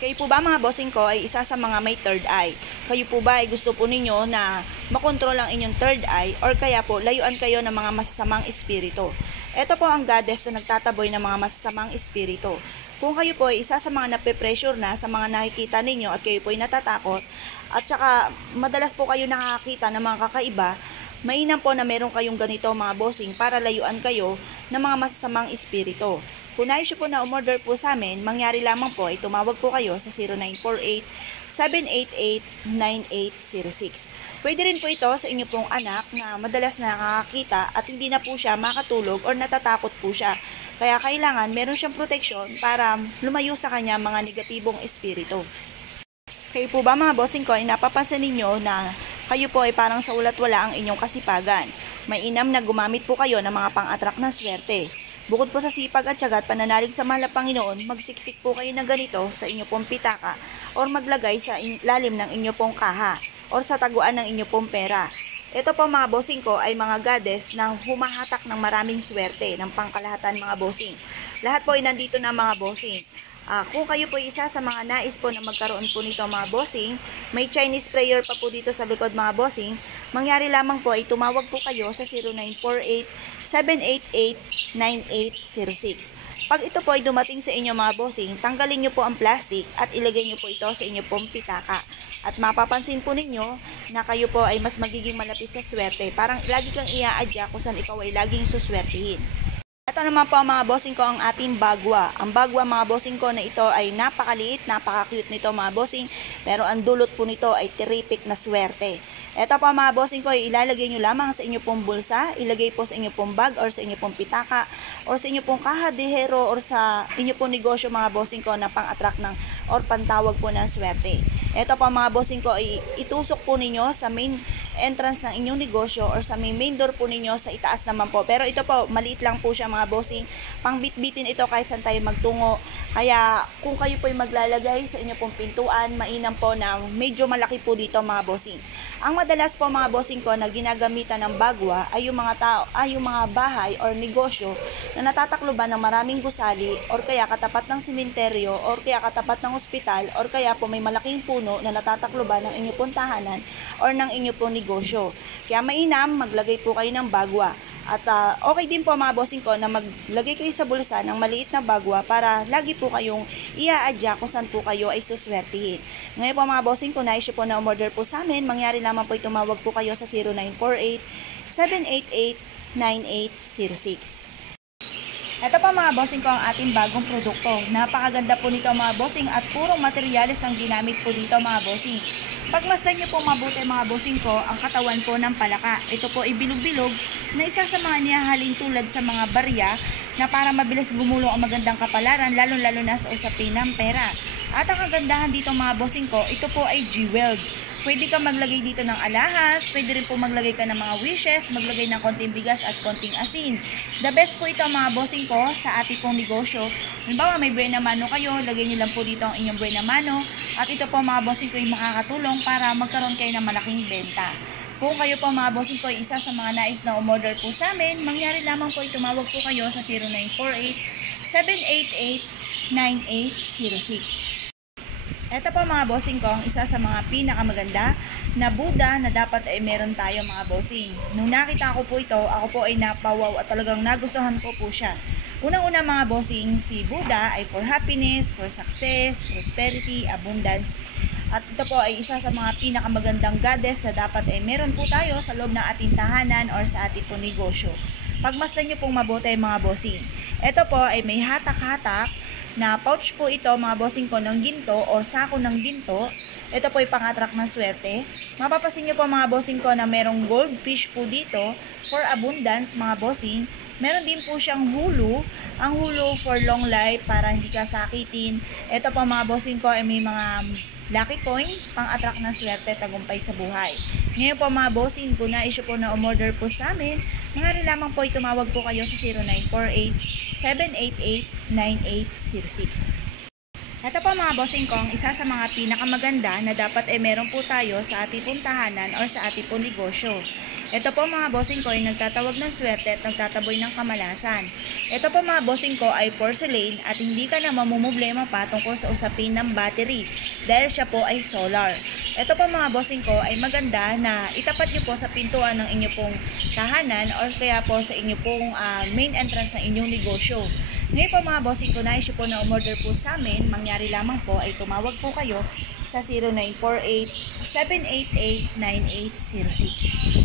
Kayo po ba mga bossing ko ay isa sa mga may third eye? Kayo po ba ay gusto po ninyo na makontrol ang inyong third eye or kaya po layuan kayo ng mga masasamang espiritu? Ito po ang goddess na nagtataboy ng mga masasamang espiritu. Kung kayo po ay isa sa mga nape-pressure na sa mga nakikita ninyo at kayo po ay natatakot at saka madalas po kayo nakakita ng mga kakaiba, mainam po na meron kayong ganito mga bossing para layuan kayo ng mga masasamang espiritu. Kung nais po na umorder po sa amin, mangyari lamang po ay tumawag po kayo sa 0948-788-9806. Pwede rin po ito sa inyo pong anak na madalas na nakakakita at hindi na po siya makatulog or natatakot po siya. Kaya kailangan meron siyang proteksyon para lumayo sa kanya mga negatibong espiritu. Kayo po ba mga bossing ko ay napapansin ninyo na kayo po ay parang sa ulat-wala ang inyong kasipagan? Mainam na gumamit po kayo ng mga pang-attract na swerte. Bukod po sa sipag at tiyaga at pananalig sa mahal na Panginoon, magsiksik po kayo ng ganito sa inyo pong pitaka or maglagay sa lalim ng inyo pong kaha or sa taguan ng inyo pong pera. Ito po mga bossing ko ay mga goddess na humahatak ng maraming swerte ng pangkalahatan mga bossing. Lahat po ay nandito na mga bossing. Kung kayo po isa sa mga nais po na magkaroon po nito mga bossing, may Chinese prayer pa po dito sa likod mga bossing, mangyari lamang po ay tumawag po kayo sa 0948-788-9806. Pag ito po ay dumating sa inyo mga bossing, tanggalin nyo po ang plastic at ilagay nyo po ito sa inyo pong pitaka. At mapapansin po ninyo na kayo po ay mas magiging malapit sa swerte. Parang lagi kang ia-adya kung saan ikaw ay laging suswertihin. Ito naman po mga bossing ko ang ating bagwa. Ang bagwa mga bossing ko na ito ay napakaliit, napaka-cute nito mga bossing. Pero ang dulot po nito ay terrific na swerte. Ito po mga bossing ko ay ilalagay nyo lamang sa inyo pong bulsa, ilagay po sa inyo pong bag or sa inyo pong pitaka or sa inyo pong kahadihero or sa inyo pong negosyo mga bossing ko na pang-attract ng or pantawag po ng swerte. Ito po mga bossing ko ay itusok po ninyo sa main entrance ng inyong negosyo or sa main door po ninyo sa itaas naman po. Pero ito po, maliit lang po siya mga bossing. Pangbitbitin ito kahit saan tayo magtungo. Kaya kung kayo po ay maglalagay sa inyo pong pintuan, mainam po na medyo malaki po dito mga bossing. Ang madalas po mga bossing ko na ginagamitan ng bagwa ay yung mga tao, ay yung mga bahay or negosyo na natatakluban ng maraming gusali or kaya katapat ng sementeryo or kaya katapat ng ospital or kaya po may malaking puno na natatakluban ng inyong pong tahanan or ng inyong pong negosyo. Kaya mainam, maglagay po kayo ng bagwa. At okay din po mga bossing ko na maglagay kayo sa bulsa ng maliit na bagwa para lagi po kayong ia-adya kung saan po kayo ay suswertihin. Ngayon po mga bossing ko, nais po na umorder po sa amin, mangyari lamang po tumawag po kayo sa 0948-788-9806. Ito po mga bossing ko ang ating bagong produkto. Napakaganda po nito mga bossing at purong materyales ang ginamit po dito mga bossing. Pagmasdan nyo po mabuti mga bossing ko, ang katawan po ng palaka. Ito po ay bilog-bilog na isa sa mga niyahalin tulad sa mga barya na para mabilis gumulong ang magandang kapalaran, lalo-lalo na sa usapin ng pera. At ang kagandahan dito mga bossing ko, ito po ay jeweled. Pwede ka maglagay dito ng alahas, pwede rin po maglagay ka ng mga wishes, maglagay ng konting bigas at konting asin. The best po ito mga bossing ko sa ating pong negosyo. Halimbawa may buena mano kayo, lagay nyo lang po dito ang inyong buena mano. At ito po mga bossing ko ay makakatulong para magkaroon kayo ng malaking benta. Kung kayo po mga bossing ko ay isa sa mga nais na umorder po sa amin, mangyari lamang po tumawag po kayo sa 0948-788-9806. Ito po mga bossing ko, ang isa sa mga pinakamaganda na Buddha na dapat ay meron tayo mga bossing. Nung nakita ko po ito, ako po ay napawaw at talagang nagustuhan ko po siya. Unang-una mga bossing, si Buddha ay for happiness, for success, prosperity, abundance. At ito po ay isa sa mga pinakamagandang goddess na dapat ay meron po tayo sa loob ng ating tahanan or sa ating po negosyo. Pagmasdan nyo pong mabuti mga bossing. Ito po ay may hatak-hatak na pouch po ito mga bossing ko ng ginto or sako ng ginto. Ito po ay pang-attract ng swerte. Mapapasin nyo po mga bossing ko na merong goldfish po dito for abundance mga bossing. Meron din po siyang hulu. Ang hulu for long life para hindi ka sakitin. Ito po mga bossing ko ay may mga lucky coin pang-attract ng swerte, tagumpay sa buhay. Ngayon po mga bossing, kung na-issue po na umorder po sa amin, maaari lamang po tumawag po kayo sa 0948-788-9806. Ito po mga bossing ko, ang isa sa mga pinakamaganda na dapat ay meron po tayo sa ating pong tahanan or sa ating pong negosyo. Ito po mga bossing ko ay nagtatawag ng swerte at nagtataboy ng kamalasan. Ito po mga bossing ko ay porcelain at hindi ka na mamumblema pa tungkol sa usapin ng battery dahil siya po ay solar. Ito po mga bossing ko ay maganda na itapat nyo po sa pintuan ng inyo pong tahanan o kaya po sa inyo pong main entrance ng inyong negosyo. Ngayon po mga bossing ko, nais po na umorder po sa amin, mangyari lamang po ay tumawag po kayo sa 0948-788-9806.